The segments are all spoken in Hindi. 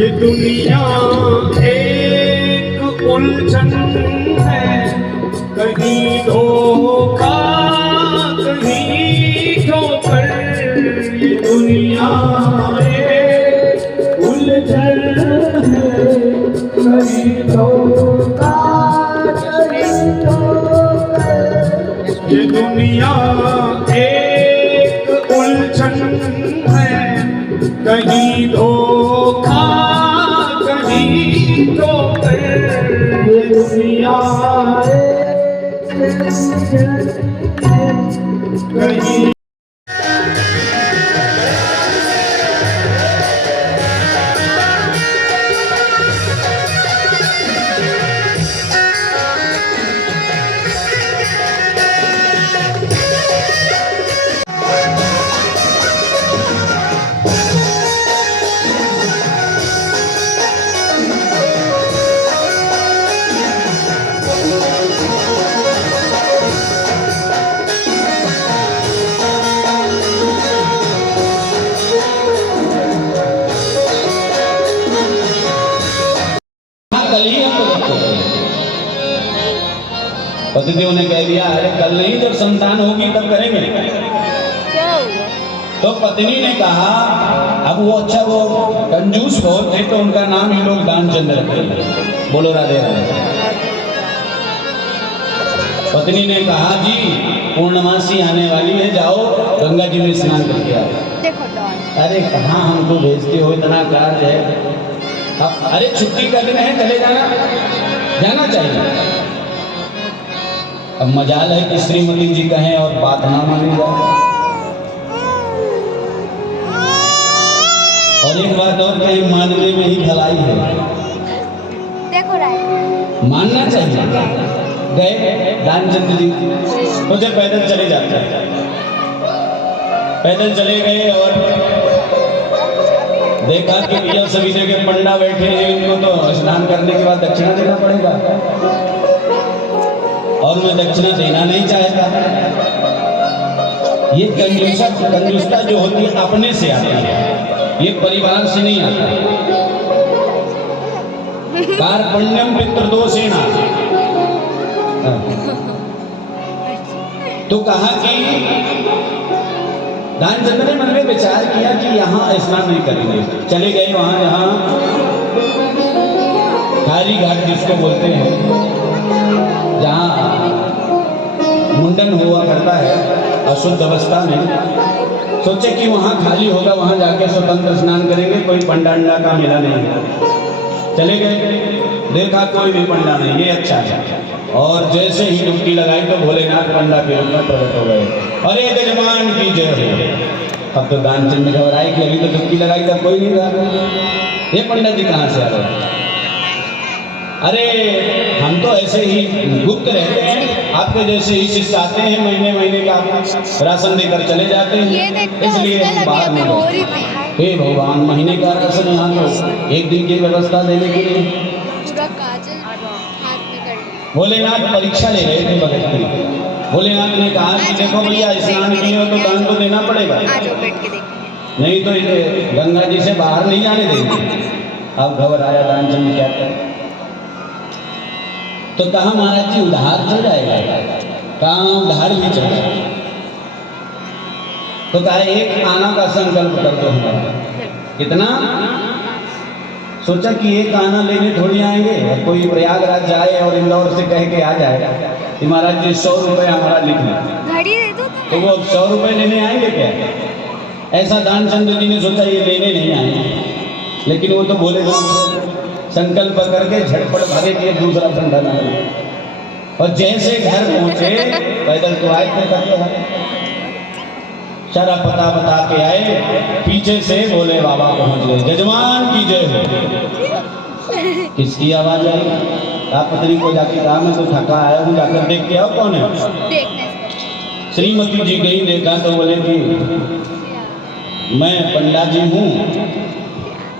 ये दुनिया एक उलझन है, कहीं धोखा कहीं ठोकर। ये दुनिया एक उलझन है, कहीं धोखा कहीं ठोकर। ये दुनिया एक उलझन है, कहीं धोखा कहीं ठोकर। ये दुनिया कहीं पतिदेव ने कह दिया अरे कल नहीं, जब संतान होगी तब करेंगे। तो पत्नी ने कहा, अब वो अच्छा वो कंजूस बहुत थे तो उनका नाम ही लोग दानचंद रखे। बोलो राधे राधे। पत्नी ने कहा जी पूर्णमासी आने वाली है, जाओ गंगा जी में स्नान करके आओ। अरे कहाँ हमको भेजते हो, इतना कार्य है। अब अरे छुट्टी का दिन है, चले जाना चाहिए। अब मजाल है कि श्रीमती जी कहें और बात ना मानी जाए। और एक बात और कहें, मानने में ही भलाई है। देखो मानना चाहिए। गए दानचंद जी मुझे पैदल चले जाते, पैदल चले गए और देखा कि यह सभी जगह पंडा बैठे हैं, इनको तो स्नान करने के बाद दक्षिणा देना पड़ेगा और मैं दक्षिणा देना नहीं चाहता। ये कंजूसता जो होती है अपने से आती है, ये परिवार से नहीं आता। कार्पण्यम पितृदोषेण। तो कहा कि दानचंद ने मन में विचार किया कि यहाँ स्नान नहीं करेंगे। चले गए वहां जहाँ खाली घाट जिसको बोलते हैं, जहाँ मुंडन हुआ करता है अशुद्ध अवस्था में। सोचे कि वहाँ खाली होगा, वहाँ जाके स्वतंत्र स्नान करेंगे, कोई पंडा अंडा का मिला नहीं। चले गए, देखा कोई भी पंडा नहीं, ये अच्छा है। और जैसे ही डुबकी लगाई तो भोलेनाथ पंडा के रूप में प्रकट हो गए। अरे यजमान की जय हो। अब तो दानचंद घबराए कि अभी तो डुबकी लगाई तब कोई नहीं था, ये पंडित जी कहाँ से आ गए। अरे हम तो ऐसे ही गुप्त रहते हैं, आपके जैसे ही शिष्य आते हैं, महीने महीने का राशन देकर चले जाते हैं, इसलिए हम बाहर नहीं रहते। हे भगवान, महीने का राशन यहाँ तो एक दिन की व्यवस्था देने के लिए। भोलेनाथ परीक्षा ले रहे थे भगत की। भोलेनाथ ने कहा कि देखो भैया, स्नान किए हो तो दान तो देना पड़ेगा, नहीं तो गंगा जी से बाहर नहीं जाने देंगे। अब घबराया दानचंद, क्या करें। तो कहा महाराज जी उधार चल जाएगा, कहा उधार भी चल जाएगा। तो कहा एक आना का संकल्प कर दो हमारा। कितना? सोचा कि एक आना लेने थोड़ी आएंगे, कोई प्रयागराज जाए और इंदौर से कह के आ जाए कि महाराज जी 100 रुपये हमारा लिख लें, घड़ी दे दो तो वो 100 रुपये लेने आएंगे क्या? ऐसा दानचंद जी ने सोचा ये लेने नहीं आएंगे, लेकिन वो तो बोले संकल्प करके झटपट भरे के दूसरा पंडा ना। और जैसे घर पहुंचे, पैदल तो आए थे करके, सारा पता बता के आए, पीछे से बोले बाबा पहुंच गए, जजमान की जय हो। किसकी आवाज आई? आप पत्नी को जाके कहा मैं तो थका आया हूँ, जाकर देख के आओ कौन है। श्रीमती जी गई, देखा तो बोले कि मैं पंडा जी हूँ,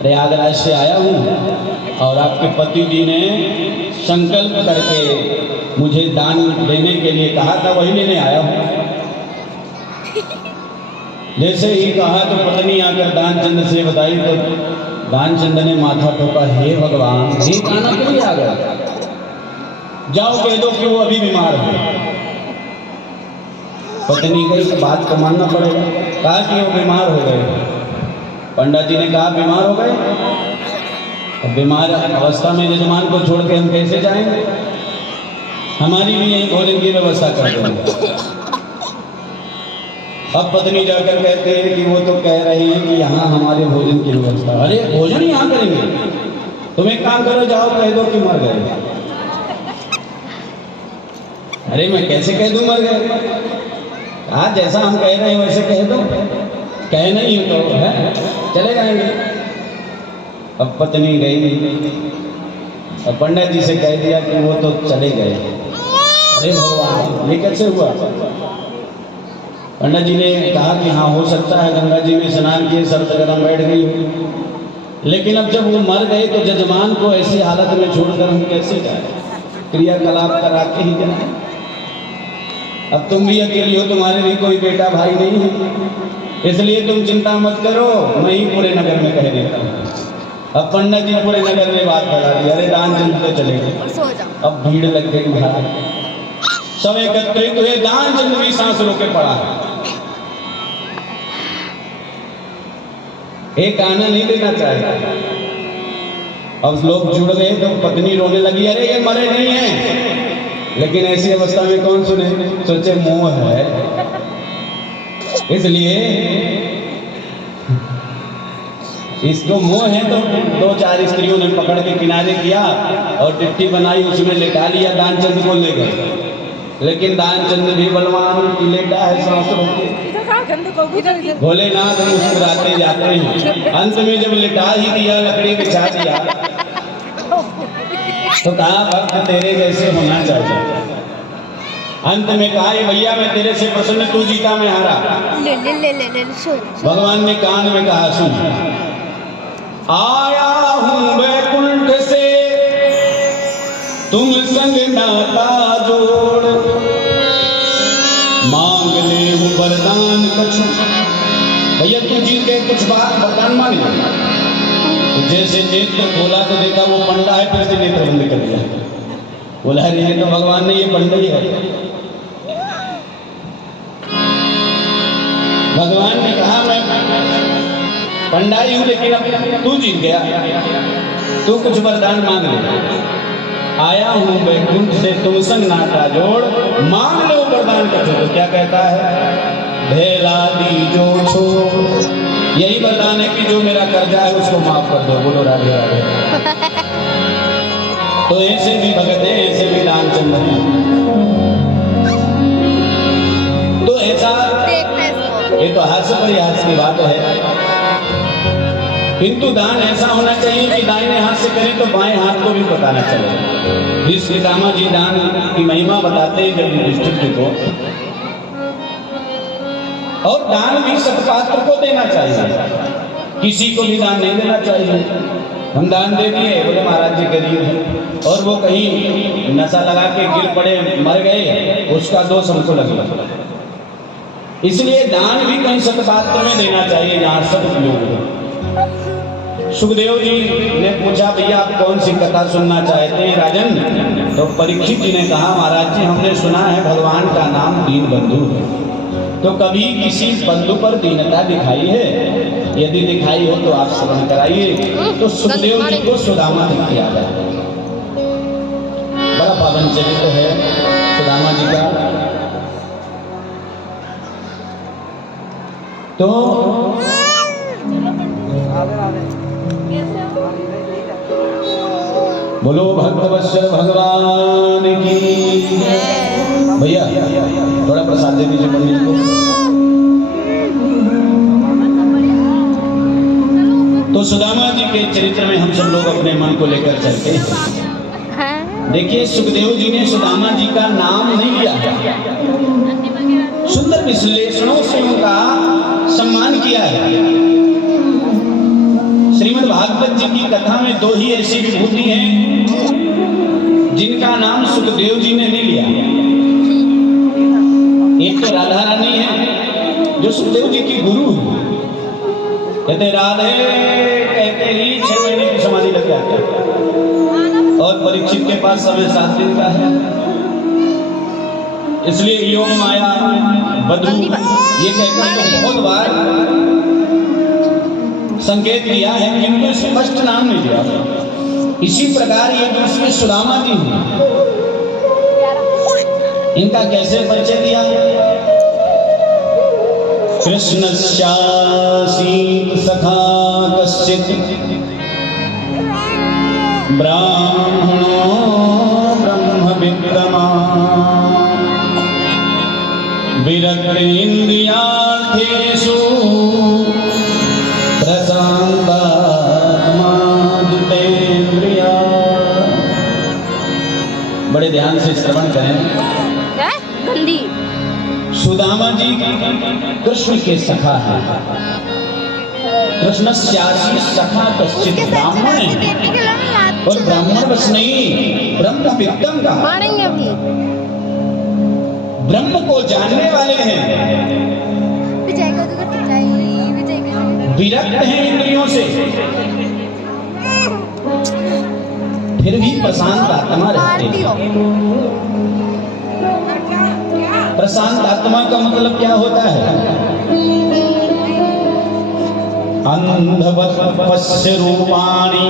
प्रयागराज से आया हूँ और आपके पति जी ने संकल्प करके मुझे दान देने के लिए कहा था, वही लेने आया हूँ। जैसे ही कहा तो पत्नी आकर दानचंद से बताई तो दानचंद ने माथा ठोका, हे भगवान, हे कान्हा क्यों आ गया? जाओ कह दो कि वो अभी बीमार है। पत्नी कही बात को मानना पड़ेगा। कहा कि वो बीमार हो गए। पंडित जी ने कहा बीमार हो गए, अब बीमार अवस्था में यजमान को छोड़ के हम कैसे जाएंगे? हमारी भी यही भोजन की व्यवस्था कर देंगे। अब पत्नी जाकर कहते हैं कि वो तो कह रहे हैं कि यहाँ हमारे भोजन की व्यवस्था। अरे भोजन यहाँ करेंगे, तुम एक काम करो, जाओ कह दो कि मर गए। अरे मैं कैसे कह दूं मर गए? आज जैसा हम कह रहे हैं वैसे कह दो, कह नहीं हो तो है चले जाएंगे। अब पत्नी गई, अब पंडित जी से कह दिया कि वो तो चले गए। अरे भगवान, ये कैसे हुआ? पंडित जी ने कहा कि हाँ हो सकता है गंगा जी में स्नान किए, सर्द गर्म बैठ गई हो। लेकिन अब जब वो मर गए तो जजमान को ऐसी हालत में छोड़कर हम कैसे जाए? क्रियाकलाप करा के ही जाए। अब तुम भी अकेली हो, तुम्हारे भी कोई बेटा भाई नहीं है, इसलिए तुम चिंता मत करो, मैं ही पूरे नगर में कह देता हूँ। अब पंडित जी पूरे नगर में बात फैला दी। अरे दानचंद तो चले गए। अब भीड़ लग गई महाराज, सब एकत्रित हुए। दानचंद भी सांस रोके पड़ा। एक आना नहीं देना चाहिए। अब लोग जुड़ गए तो पत्नी रोने लगी, अरे ये मरे नहीं है। लेकिन ऐसी अवस्था में कौन सुने? सोचे मोह है, इसलिए इसको मोह है तो दो चार स्त्रियों ने पकड़ के किनारे किया और टिट्टी बनाई, उसमें लेटा लिया, दानचंद को ले गए। लेकिन दानचंद भी बलवान की लेटा है सांस रोके। भोलेनाथ मुस्कुराते जाते हैं। अंत में जब लिटा ही दिया, लकड़ी बिछा दिया, तो कहा भक्त तेरे जैसे होना चाहिए। अंत में कहा भैया मैं तेरे से प्रसन्न, तू जीता मैं हारा। ले ले ले ले ले सुन। भगवान ने कान में कहा सुन, आया हूं वैकुंठ से तुम संग नाता जोड़, मांग ले हूं वरदान कछु। भैया तू जीत के कुछ बात वरदान मांगे। तो जैसे नेत्र खोला तो देखा वो पंडा है, फिर से नेत्र बंद कर दिया। बोला अरे ये तो भगवान ने, ये पंडा ही है। भगवान ने कहा मैं पंडा ही हूं, लेकिन अब तू जीत गया, तू कुछ वरदान मांग ले। आया हूं वैकुंठ से तुम संग नाता जोड़, मांग लो वरदान कछु। तो क्या कहता है? भेला दी जो छोड़, यही वरदान है कि जो मेरा कर्जा है उसको माफ कर दो। बोलो राधे राधे। तो ऐसे भी भगत है, ऐसे भी दानचंद है। तो ऐसा ये तो हास्य परिहास की बात है, किंतु दान ऐसा होना चाहिए कि दाहिने हाथ से करें तो बाएं हाथ को भी पता न चले। श्री रामा जी दान की महिमा बताते हैं जब युधिष्ठिर को, और दान भी सत्पात्र को देना चाहिए, किसी को भी दान नहीं देना चाहिए। हम दान दे दिए, बोले महाराज जी गरीब हैं, और वो कहीं नशा लगा के गिर पड़े मर गए, उसका दोष हमको लगेगा। इसलिए दान भी कहीं सत्पात्र में देना चाहिए जहाँ सब लोग हो। सुखदेव जी ने पूछा भैया आप कौन सी कथा सुनना चाहते हैं राजन? तो परीक्षित जी ने कहा महाराज जी हमने सुना है भगवान का नाम दीन बंधु है, तो कभी किसी बंधु पर दीनता दिखाई है? यदि दिखाई हो तो आप श्रवण कराइए। तो सुखदेव जी को सुदामा किया गया। बड़ा पावन चरित्र है सुदामा जी का। तो बोलो भक्तवत्सल भगवान की। भैया थोड़ा प्रसाद दे दीजिए पंडित को। तो सुदामा जी के चरित्र में हम सब लोग अपने मन को लेकर चलते हैं। देखिए सुखदेव जी ने सुदामा जी का नाम नहीं लिया, सुंदर विश्लेषणों से उनका सम्मान किया है। श्रीमद् भागवत जी की कथा में दो ही ऐसी विभूति हैं जिनका नाम सुखदेव जी ने नहीं लिया। एक तो राधा रानी है जो सुखदेव जी की गुरु है, कहते राधे कहते ही 6 महीने की समाधि लग जाती है और परीक्षित के पास समय 7 दिन का है। इसलिए योग माया बद्रू ये कहकर तो बहुत बार संकेत दिया है, किंतु स्पष्ट नाम नहीं दिया। इसी प्रकार ये दूसरे सुदामा जी हैं, इनका कैसे परिचय दिया? कृष्णस्यासीत सखा कश्चित् ब्राह्मणो ब्रह्मविद्वान् विरक्त इंद्रियार्थेषु प्रशान्तात्मा जितेन्द्रिया। बड़े ध्यान से श्रवण करें। गंदी सुदामा जी कृष्ण के सखा है। कृष्णस्यासी सखा कश्चित् ब्राह्मण है, और ब्राह्मण बस नहीं, ब्रह्म विद्वान का मारेंगे अभी। ब्रह्म को जानने वाले हैं, विरक्त हैं इंद्रियों से, फिर भी प्रशांत आत्मा रहते हैं। प्रशांत आत्मा का मतलब क्या होता है? अंधवत् पश्य रूपाणि